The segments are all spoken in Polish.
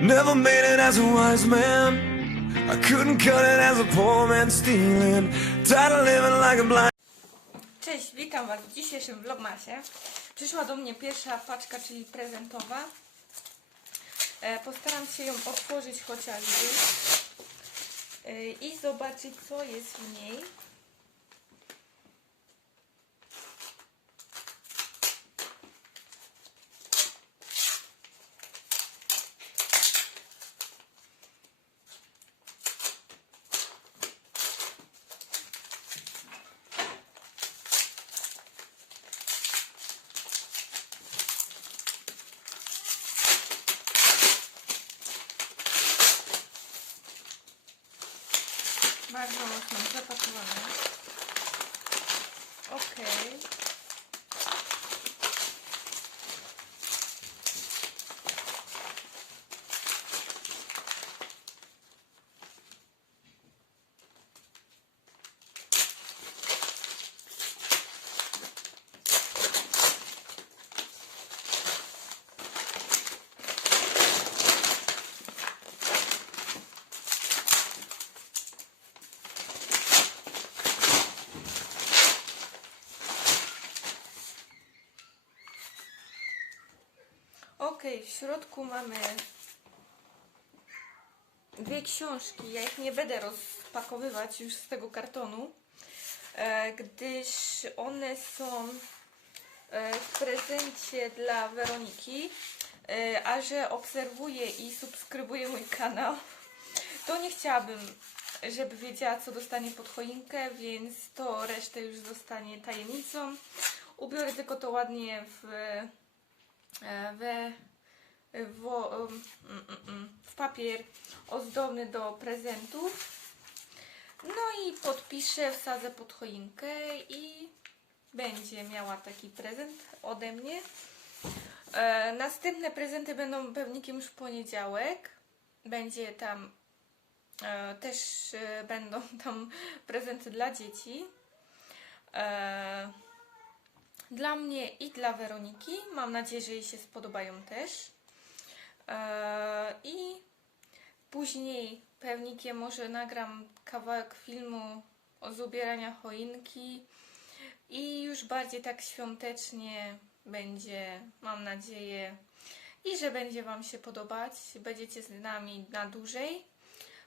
Never made it as a wise man. I couldn't cut it as a poor man stealing. Tired of living like a blind. Cześć, witam Was w dzisiejszym vlogmasie. Przyszła do mnie pierwsza paczka, czyli prezentowa. E, Postaram się ją otworzyć chociażby e, i zobaczyć, co jest w niej. Bardzo mocno zapakowane. Okej. Okej, w środku mamy dwie książki. Ja ich nie będę rozpakowywać już z tego kartonu, e, gdyż one są e, w prezencie dla Weroniki, e, a że obserwuje i subskrybuje mój kanał, to nie chciałabym, żeby wiedziała, co dostanie pod choinkę, więc to resztę już zostanie tajemnicą. Ubiorę tylko to ładnie w we, w, um, mm, mm, mm, w papier ozdobny do prezentów. No i podpiszę, wsadzę pod choinkę i będzie miała taki prezent ode mnie. E, następne prezenty będą pewnikiem już w poniedziałek. Będzie tam e, też e, będą tam prezenty dla dzieci. E, dla mnie i dla Weroniki. Mam nadzieję, że jej się spodobają też. Eee, I później pewnikiem może nagram kawałek filmu z ubierania choinki i już bardziej tak świątecznie będzie, mam nadzieję, i że będzie Wam się podobać. Będziecie z nami na dłużej.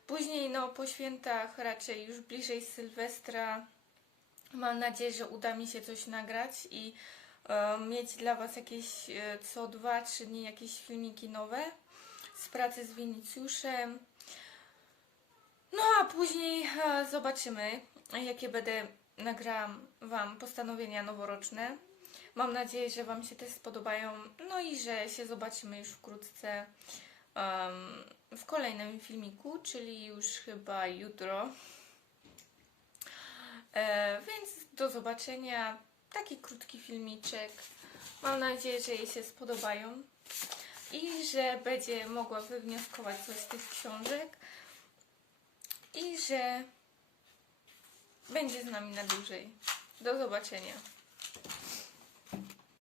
Później, no, po świętach, raczej już bliżej Sylwestra, Mam nadzieję, że uda mi się coś nagrać i e, mieć dla Was jakieś e, co 2-3 dni jakieś filmiki nowe z pracy z Winicjuszem. No a później e, zobaczymy, jakie będę nagrałam Wam postanowienia noworoczne. Mam nadzieję, że Wam się też spodobają. No i że się zobaczymy już wkrótce em, w kolejnym filmiku, czyli już chyba jutro. E, więc do zobaczenia. Taki krótki filmiczek. Mam nadzieję, że jej się spodobają i że będzie mogła wywnioskować coś z tych książek i że będzie z nami na dłużej. Do zobaczenia.